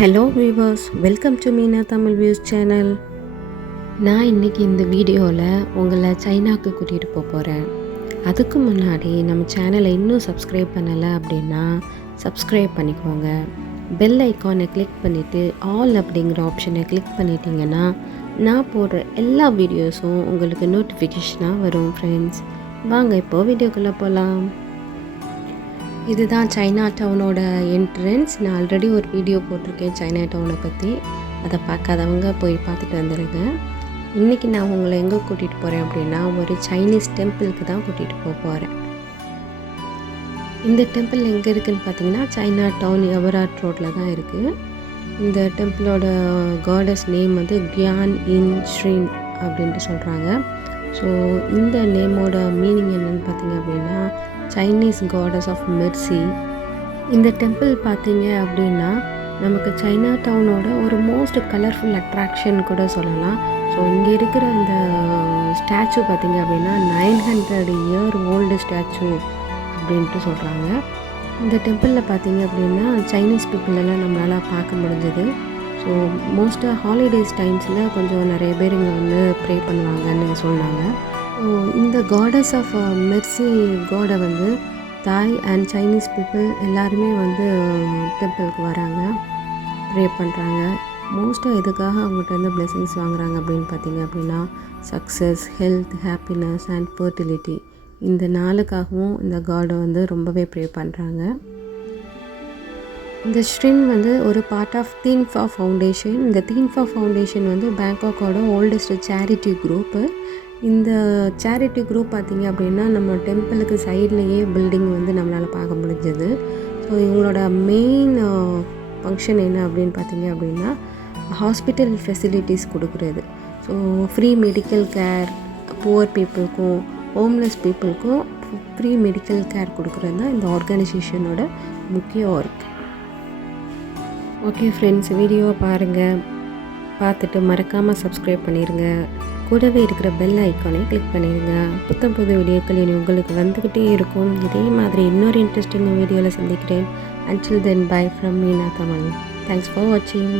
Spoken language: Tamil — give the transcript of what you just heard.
Hello viewers, welcome to Meena Tamil views channel. நான் இன்றைக்கி இந்த வீடியோவில் உங்களை சைனாவுக்கு கூட்டிகிட்டு போகிறேன். அதுக்கு முன்னாடி நம்ம சேனலை இன்னும் சப்ஸ்கிரைப் பண்ணலை அப்படின்னா சப்ஸ்கிரைப் பண்ணிக்கோங்க. பெல் ஐக்கானை கிளிக் பண்ணிவிட்டு ஆல் அப்படிங்கிற ஆப்ஷனை கிளிக் பண்ணிட்டீங்கன்னா நான் போடுற எல்லா வீடியோஸும் உங்களுக்கு நோட்டிஃபிகேஷனாக வரும். ஃப்ரெண்ட்ஸ், வாங்க இப்போது வீடியோக்குள்ளே போகலாம். இதுதான் சைனா டவுனோட என்ட்ரன்ஸ். நான் ஆல்ரெடி ஒரு வீடியோ போட்டிருக்கேன் சைனா டவுனை பற்றி. அதை பார்க்காதவங்க போய் பார்த்துட்டு வந்துடுங்க. இன்றைக்கி நான் உங்களை எங்கே கூட்டிகிட்டு போகிறேன் அப்படின்னா ஒரு சைனீஸ் டெம்பிளுக்கு தான் கூட்டிகிட்டு போகிறேன். இந்த டெம்பிள் எங்கே இருக்குதுன்னு பார்த்தீங்கன்னா சைனா டவுன் எவராட் ரோட்டில் தான் இருக்குது. இந்த டெம்பிளோட காடஸ் நேம் வந்து குயான் இன் ஷ்ரீன் அப்படின்ட்டு சொல்கிறாங்க. ஸோ இந்த நேமோட மீனிங் என்னென்னு பார்த்தீங்க அப்படின்னா சைனீஸ் காடஸ் ஆஃப் மெர்சி. இந்த டெம்பிள் பார்த்தீங்க அப்படின்னா நமக்கு சைனா டவுனோட ஒரு மோஸ்ட் கலர்ஃபுல் அட்ராக்ஷன் கூட சொல்லலாம். ஸோ இங்கே இருக்கிற அந்த ஸ்டாச்சு பார்த்தீங்க அப்படின்னா 900 இயர் ஓல்டு ஸ்டாச்சு அப்படின்ட்டு சொல்கிறாங்க. இந்த டெம்பிளில் பார்த்தீங்க அப்படின்னா சைனீஸ் பீப்புள் எல்லாம் நம்மளால் பார்க்க முடிஞ்சது. ஸோ மோஸ்ட்டாக ஹாலிடேஸ் டைம்ஸில் கொஞ்சம் நிறைய பேர் இங்கே வந்து ப்ரே பண்ணுவாங்கன்னு சொன்னாங்க. ஸோ இந்த காடஸ் ஆஃப் மெர்சி காடை வந்து தாய் அண்ட் சைனீஸ் பீப்புள் எல்லாருமே வந்து டெம்பிளுக்கு வராங்க, ப்ரே பண்ணுறாங்க. மோஸ்ட்டாக எதுக்காக அவங்கள்ட்ட வந்து பிளெஸிங்ஸ் வாங்குறாங்க அப்படின்னு பார்த்தீங்க அப்படின்னா success, health, happiness and fertility, இந்த நாளுக்காகவும் இந்த காடை வந்து ரொம்பவே ப்ரே பண்ணுறாங்க. இந்த ஷ்ரின் வந்து ஒரு பார்ட் ஆஃப் தீன் ஃபா ஃபவுண்டேஷன். இந்த தீன் ஃபா ஃபவுண்டேஷன் வந்து பேங்காக்கோட ஓல்டஸ்ட் சேரிட்டி குரூப்பு. இந்த சேரிட்டி குரூப் பார்த்திங்க அப்படின்னா நம்ம டெம்பிளுக்கு சைட்லேயே பில்டிங் வந்து நம்மளால் பார்க்க முடிஞ்சது. ஸோ இவங்களோட மெயின் ஃபங்க்ஷன் என்ன அப்படின்னு பார்த்தீங்க அப்படின்னா ஹாஸ்பிட்டல் ஃபெசிலிட்டிஸ் கொடுக்குறது. So free medical care, poor பீப்புளுக்கும் ஹோம்லெஸ் பீப்புளுக்கும் ஃப்ரீ மெடிக்கல் கேர் கொடுக்குறது தான் இந்த ஆர்கனைசேஷனோட முக்கிய ஒர்க். ஓகே ஃப்ரெண்ட்ஸ், வீடியோவை பாருங்கள். பார்த்துட்டு மறக்காமல் சப்ஸ்கிரைப் பண்ணிடுங்க. கூடவே இருக்கிற பெல் ஐக்கானை கிளிக் பண்ணிடுங்க. புத்தம் புது வீடியோக்கள் இனி உங்களுக்கு வந்துக்கிட்டே இருக்கும். இதே மாதிரி இன்னொரு இன்ட்ரெஸ்டிங் வீடியோவில் சந்திக்கிறேன். Until then, bye from Meena Tamil. Thanks for watching.